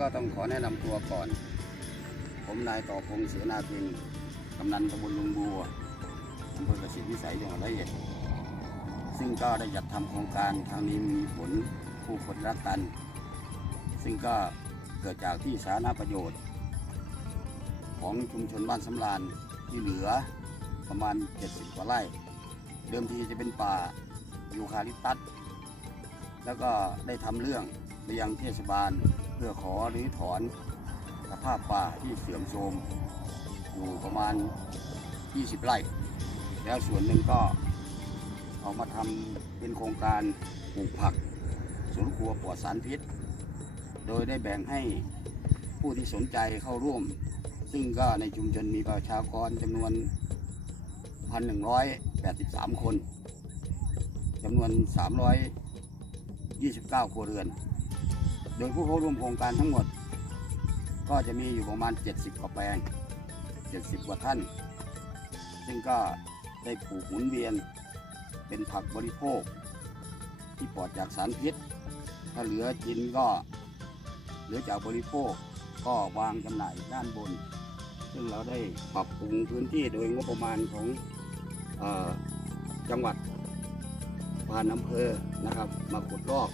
ก็ต้องขอแนะนำตัวก่อน ผมนายต่อพงศ์เสนาพินกำนันตำบลลุงบัวอำเภอกเกษตรวิสัยจังหวัดร้อยเอ็ดซึ่งก็ได้จัดทำโครงการทางนี้มีผลผู้คนรักกัน ซึ่งก็เกิดจากที่สาธารณประโยชน์ ของชุมชนบ้านสำราญที่เหลือประมาณ 70 กว่าไร่ เดิมทีจะเป็นป่ายูคาลิปตัส แล้วก็ได้ทำเรื่องไปยังเทศบาล เพื่อขอรื้อถอนสภาพป่าที่เสื่อมโทรมอยู่ประมาณ 20 ไร่ แล้วส่วนหนึ่งก็เอามาทำเป็นโครงการปลูกผักสวนครัวปลอดสารพิษ โดยได้แบ่งให้ผู้ที่สนใจเข้าร่วม ซึ่งก็ในชุมชนมีประชากรจำนวน 1,183 คนจำนวน 329 ครัวเรือน โดยผู้เข้าร่วมโครงการทั้งหมด ก็จะมีอยู่ประมาณ 70 กว่าแปลง 70 กว่าท่าน ซึ่งก็ได้ปลูกหมุนเวียน เป็นผักบริโภค ที่ปลอดจากสารพิษ ถ้าเหลือกินก็เหลือจากบริโภคก็วางจำหน่ายด้านบน ซึ่งเราได้ปรับปรุงพื้นที่โดยงบประมาณของอจังหวัดผ่านอำเภอนะครับ มาขุดลอก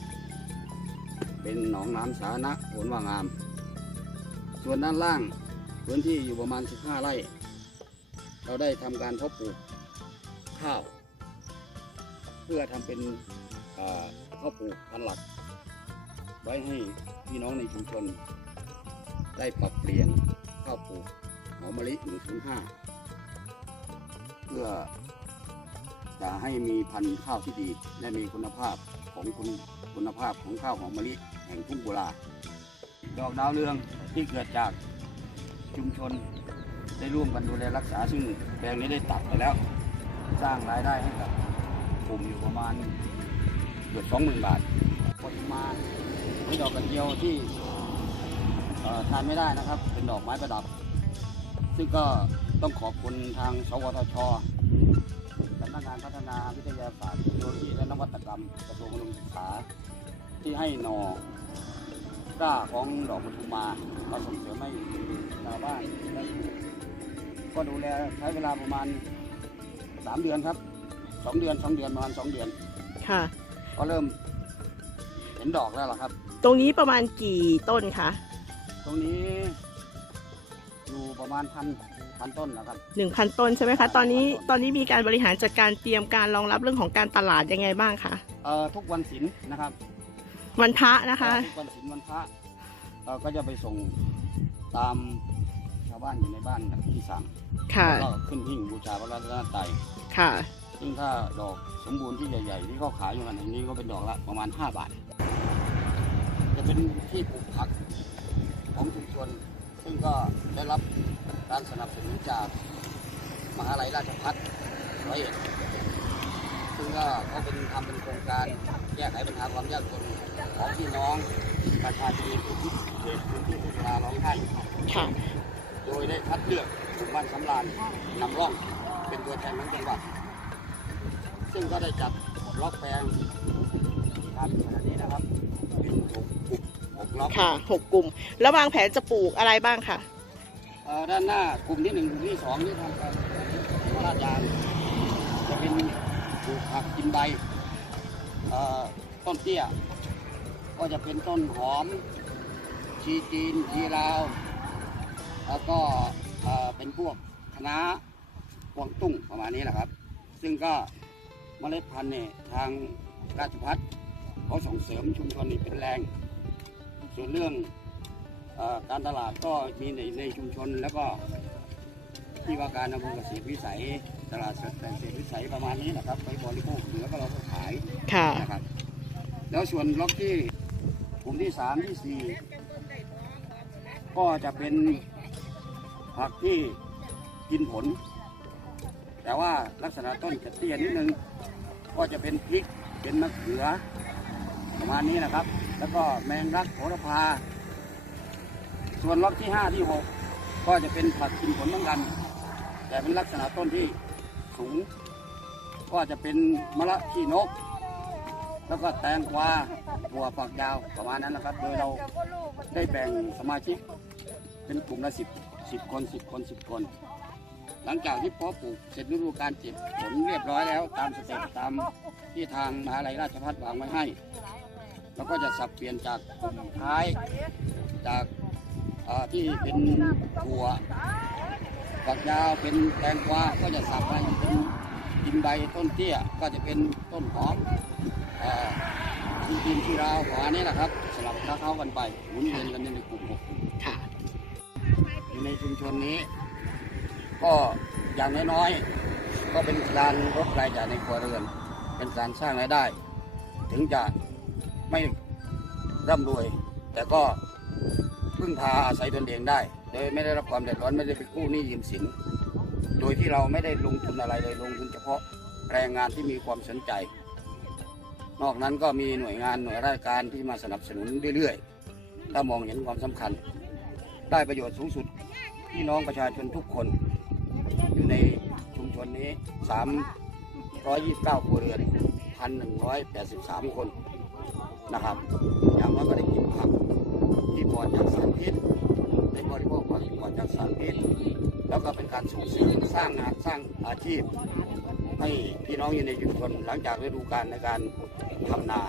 เป็นหนองน้ำสาธารณะผลว่างาม ส่วนด้านล่างพื้นที่อยู่ประมาณ 15 ไร่ เราได้ทำการเพาะปลูกข้าว เพื่อทำเป็นเอ่อข้าวปลูกพันหลัก ไว้ให้พี่น้องในชุมชน ได้ปรับเปลี่ยนข้าวปลูกหอมมะลิ 105 เพื่อจะให้มีพันธุ์ข้าวที่ดีและมีคุณภาพของคุณคุณภาพของข้าวหอมมะลิ ห่งทุ่งกุลา ดอกดาวเรืองที่เกิดจากชุมชนได้ร่วมกันดูแลรักษาซึ่งแปลงนี้ได้ตัดไปแล้ว สร้างรายได้ให้กับกลุ่มอยู่ประมาณเกือบสองหมื่นบาทปริมาณมีดอกกระเจียวที่ทานไม่ได้นะครับ เป็นดอกไม้ประดับ ซึ่งก็ต้องขอบคุณทางสวทชสำนักงานพัฒนาวิทยาศาสตร์เทคโนโลยีและนวัตกรรมกระทรวงอุดมศึกษาที่ให้หนอ กล้าของดอกปทุมมามาส่งเสริมให้ชาวบ้านได้ปลูกก็ดูแลใช้เวลาประมาณ3เดือนครับ2เดือน2เดือนประมาณ2เดือน ค่ะ ก็เริ่มเห็นดอกแล้วล่ะครับ ตรงนี้ประมาณกี่ต้นคะตรงนี้ อยู่ประมาณพันพันต้นนะครับ หนึ่งพันต้นใช่ไหมคะ ตอนนี้ตอนนี้มีการบริหารจัดการเตรียมการรองรับเรื่องของการตลาดยังไงบ้างคะ เอ่อทุกวันศิลนะครับ วันพระนะคะทุกวันศิลวันพระเราก็จะไปส่งตามชาวบ้านอยู่ในบ้านที่สั่งค่ะ แล้วก็ขึ้นหิ้งบูชาพระรัตนตรัยค่ะ ซึ่งถ้าดอกสมบูรณ์ที่ใหญ่ๆที่เขาขายอยู่กันอันนี้ก็เป็นดอกละประมาณ 5 บาท จะเป็นที่ปลูกผักของชุมชนซึ่งก็ได้รับการสนับสนุนจากมหาลัยราชภัฏร้อยเอ็ด ซึ่งก็เขาเป็นทำเป็นโครงการแก้ไขปัญหาความยากจนของพี่น้องประชาชนในพื้นที่เขตพื้นที่ที่ราร้องไห้ค่ะโดยได้คัดเลือกหมู่บ้านสำราญนำร่องเป็นตัวแทนของจังหวัด ซึ่งก็ได้จัดล็อกแปลงตามขณะนี้นะครับเป็นหกกลุ่มหกล็อกค่ะหกกลุ่ม แล้ววางแผนจะปลูกอะไรบ้างคะเอ่อด้านหน้ากลุ่มที่หนึ่งกลุ่มที่สองที่ทำการลาดยางจะเป็นปลู กินใบต้นเตี้ย ก็จะเป็นต้นหอม ชีจีนชีลาว แล้วก็เป็นพวกคณะกวางตุ้งประมาณนี้แหละครับ ซึ่งก็เมล็ดพันธุ์เนี่ยทางราชพัฒเขาส่งเสริมชุมชนนี่เป็นแรง ส่วนเรื่องอการตลาดก็มีในในชุมชนแล้วก็ ที่ว่าการอำเภอเกษตรวิสัยตลาดสดเกษตรวิสัยประมาณนี้นะครับไปบริโภคเหลือก็เราก็ขายค่ะ นะครับ แล้วส่วนล็อกที่กลุ่มที่สามที่สี่ก็จะเป็นผักที่กินผล แต่ว่าลักษณะต้นจะเตี้ยนิดนึง ก็จะเป็นพริกเป็นมะเขือ ประมาณนี้นะครับ แล้วก็แมงลักโหระพา ส่วนล็อกที่ห้าที่หกก็จะเป็นผักกินผลเหมือนกัน แต่เป็นลักษณะต้นที่สูง ก็จะเป็นมะละขี้นก แล้วก็แตงกวาถั่วฝักยาวประมาณนั้นนะครับ โดยเราได้แบ่งสมาชิก เป็นกลุ่มละสิบสิบคนสิบคนสิบคน หลังจากที่เพาะปลูกเสร็จฤดูการเก็บผลเรียบร้อยแล้ว ตามสเต็ปตามที่ทางมหาลัยราชภัฏวางไว้ให้แล้วก็จะสับเปลี่ยนจากกลุ่มท้ายจากที่เป็นถั่ว ฝักยาวเป็นแตงกวาก็จะสับไปเป็นกินใบต้นเตี้ยก็จะเป็นต้นหอมเอ่อที่ดินที่ราวขวานี้แหละครับสลับเข้าเข้ากันไปหมุนเวียนกันในกลุ่มหกค่ะอยู่ในชุมชนนี้ ก็อย่างน้อยๆก็เป็นการลดรายจ่ายในครัวเรือน เป็นการสร้างรายได้ ถึงจะไม่ร่ำรวย แต่ก็พึ่งพาอาศัยตนเองได้ โดยไม่ได้รับความเดือดร้อนไม่ได้ไปกู้หนี้ยืมสิน โดยที่เราไม่ได้ลงทุนอะไรเลยลงทุนเฉพาะแรงงานที่มีความสนใจ นอกนั้นก็มีหน่วยงานหน่วยราชการที่มาสนับสนุนเรื่อยๆ ถ้ามองเห็นความสำคัญ ได้ประโยชน์สูงสุดพี่น้องประชาชนทุกคน อยู่ในชุมชนนี้ 329ครัวเรือน 1,183 คนนะครับ อย่างน้อยก็ได้กินผัก ก็เป็นการส่งเสริมสร้างงานสร้างอาชีพ ให้พี่น้องอยู่ในชุมชนหลังจากฤดูกาลในการทำนา